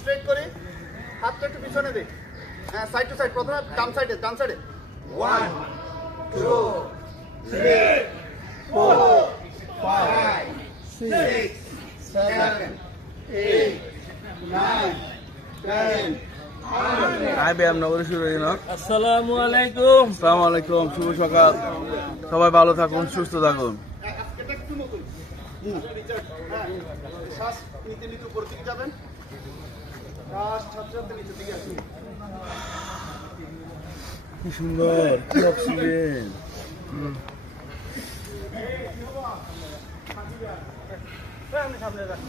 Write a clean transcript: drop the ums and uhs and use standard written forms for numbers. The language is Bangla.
স্ট্রেট করি, হাতটা একটু পিছনে দিই। হ্যাঁ, সাইড টু সাইড। প্রথমে ডান সাইডে 1 2 3 4 5 6 7 8 9 10 আসসালামু আলাইকুম। আসসালামু আলাইকুম, শুভ সকাল। সবাই ভালো থাকুন, সুস্থ থাকুন। শ্বাস নিতে নিতে উপর দিকে যাবেন, শ্বাস ছাড়তে ছাড়তে নিচের দিকে আসুন। কি সুন্দর, কি অক্সিজেন। সামনে যান।